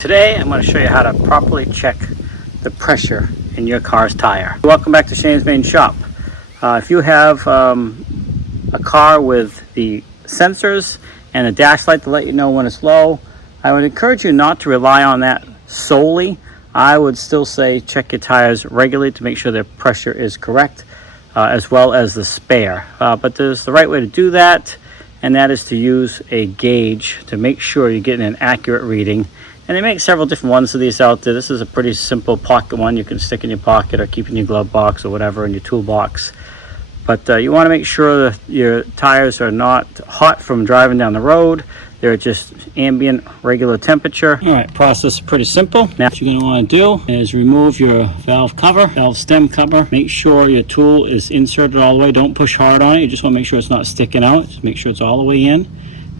Today I'm going to show you how to properly check the pressure in your car's tire. Welcome back to Shane's Main Shop. If you have a car with the sensors and a dash light to let you know when it's low, I would encourage you not to rely on that solely. I would still say check your tires regularly to make sure their pressure is correct, as well as the spare. But there's the right way to do that, and that is to use a gauge to make sure you're getting an accurate reading. And they make several different ones of these out there. This is a pretty simple pocket one you can stick in your pocket or keep in your glove box or whatever, in your toolbox. But you want to make sure that your tires are not hot from driving down the road. They're just ambient, regular temperature. All right, process is pretty simple. Now what you're going to want to do is remove your valve cover, valve stem cover. Make sure your tool is inserted all the way. Don't push hard on it. You just want to make sure it's not sticking out. Just make sure it's all the way in.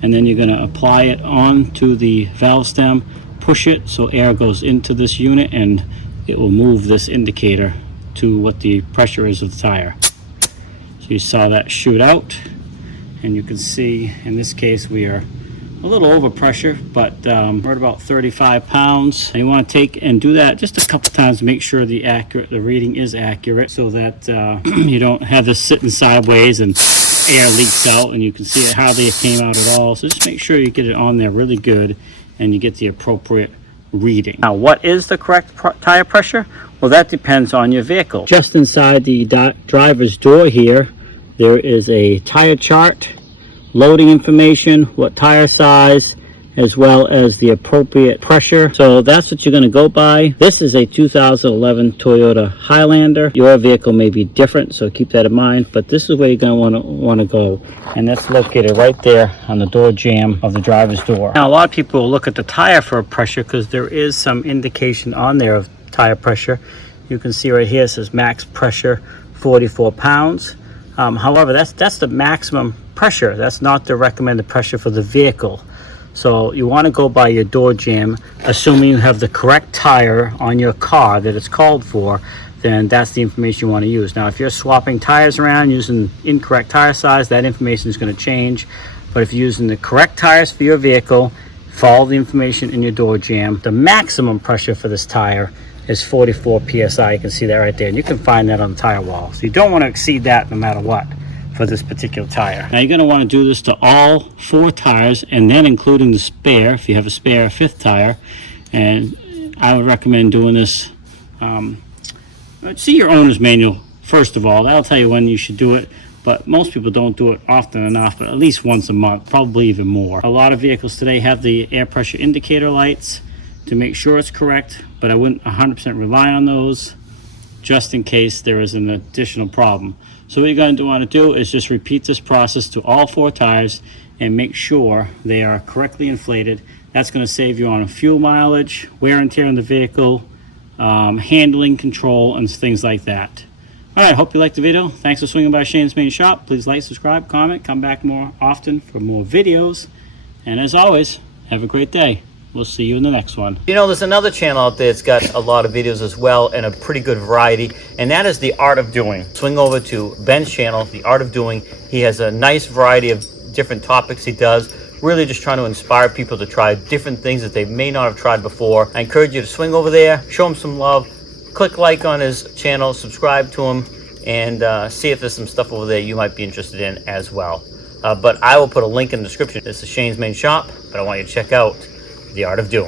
And then you're going to apply it onto the valve stem. Push it so air goes into this unit and it will move this indicator to what the pressure is of the tire. So you saw that shoot out, and you can see in this case we are a little over pressure, but we're at about 35 pounds. And you want to take and do that just a couple times to make sure the reading is accurate, so that you don't have this sitting sideways and air leaks out and you can see it hardly came out at all. So just make sure you get it on there really good and you get the appropriate reading. Now, what is the correct tire pressure? Well, that depends on your vehicle. Just inside the driver's door here, there is a tire chart, loading information, what tire size, as well as the appropriate pressure. So that's what you're going to go by. This is a 2011 Toyota Highlander. Your vehicle may be different, so keep that in mind. But this is where you're going to want to go, and that's located right there on the door jamb of the driver's door. Now, a lot of people will look at the tire for pressure because there is some indication on there of tire pressure. You can see right here it says max pressure 44 pounds. However, that's the maximum pressure. That's not the recommended pressure for the vehicle. So you want to go by your door jamb, assuming you have the correct tire on your car that it's called for. Then that's the information you want to use. Now, if you're swapping tires around using incorrect tire size, that information is going to change. But if you're using the correct tires for your vehicle, follow the information in your door jamb. The maximum pressure for this tire is 44 psi. You can see that right there, and you can find that on the tire wall. So you don't want to exceed that no matter what for this particular tire. Now, you're going to want to do this to all 4 tires, and then including the spare if you have a spare 5th tire. And I would recommend doing this. See your owner's manual first of all. That'll tell you when you should do it, but most people don't do it often enough, but at least once a month, probably even more. A lot of vehicles today have the air pressure indicator lights to make sure it's correct, but I wouldn't 100% rely on those just in case there is an additional problem. So what you're going to want to do is just repeat this process to all 4 tires and make sure they are correctly inflated. That's going to save you on fuel mileage, wear and tear on the vehicle, handling control, and things like that. All right, hope you liked the video. Thanks for swinging by Shane's Main Shop. Please like, subscribe, comment, come back more often for more videos. And as always, have a great day. We'll see you in the next one. You know, there's another channel out there that's got a lot of videos as well, and a pretty good variety, and that is The Art of Doing. Swing over to Ben's channel, The Art of Doing. He has a nice variety of different topics he does, really just trying to inspire people to try different things that they may not have tried before. I encourage you to swing over there, show him some love, click like on his channel, subscribe to him, and see if there's some stuff over there you might be interested in as well. But I will put a link in the description. This is Shane's Main Shop, but I want you to check out The Art of Doing.